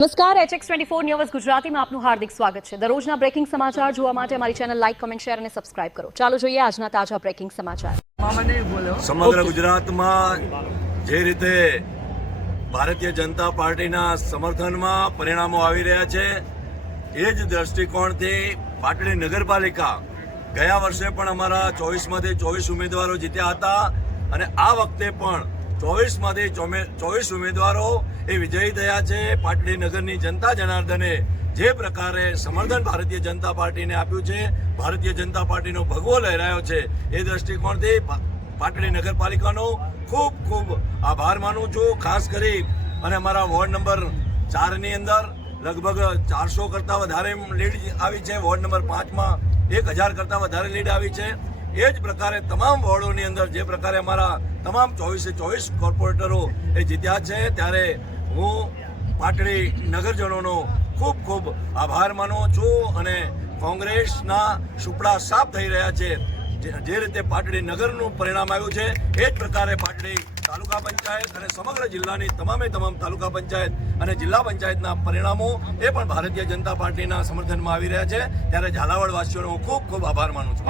નમસ્કાર HX24 news ગુજરાતીમાં આપનું હાર્દિક સ્વાગત છે। દરરોજના બ્રેકિંગ સમાચાર જોવા માટે અમારી ચેનલ લાઇક, કમેન્ટ, શેર અને સબસ્ક્રાઇબ કરો। ચાલો જોઈએ આજના તાજા બ્રેકિંગ સમાચાર। સમગ્ર ગુજરાતમાં જે રીતે ભારતીય જનતા પાર્ટીના સમર્થનમાં પરિણામો આવી રહ્યા છે, એ જ દ્રષ્ટિકોણથી પાટડી નગરપાલિકા ગયા વર્ષે પણ અમારા 24માંથી 24 ઉમેદવારો જીત્યા હતા અને આ વખતે પણ 24માંથી 24 ઉમેદવારો એ વિજયી થયા છે। પાટડી નગરની જનતા જનાર્દને જે પ્રકારે સમર્થન ભારતીય જનતા પાર્ટીને આપ્યું છે, ભારતીય જનતા પાર્ટીનો ભગવો લહેરાયો છે, એ દ્રષ્ટિકોણથી પાટડી નગરપાલિકાનો ખૂબ ખૂબ આભાર માનું છું। ખાસ કરી અને અમારા વોર્ડ નંબર 4ની અંદર લગભગ 400 કરતાં વધારે લીડ આવી છે, વોર્ડ નંબર 5માં 1000 કરતાં વધારે લીડ આવી છે। એ જ પ્રકારે તમામ વોર્ડોની અંદર જે પ્રકારે અમારા તમામ 24 કોર્પોરેટરો એ જીત્યા છે, ત્યારે હું પાટડી નગરજનોનો ખૂબ ખૂબ આભાર માનું છું અને કોંગ્રેસના સુપડા સાફ થઈ રહ્યા છે। જે રીતે પાટડી નગરનું પરિણામ આવ્યું છે, એ જ પ્રકારે પાટડી તાલુકા પંચાયત અને સમગ્ર જિલ્લાની તમામ તાલુકા પંચાયત અને જિલ્લા પંચાયતના પરિણામો એ પણ ભારતીય જનતા પાર્ટીના સમર્થનમાં આવી રહ્યા છે। ત્યારે ઝાલાવાડ વાસીઓનો હું ખૂબ ખૂબ આભાર માનું છું।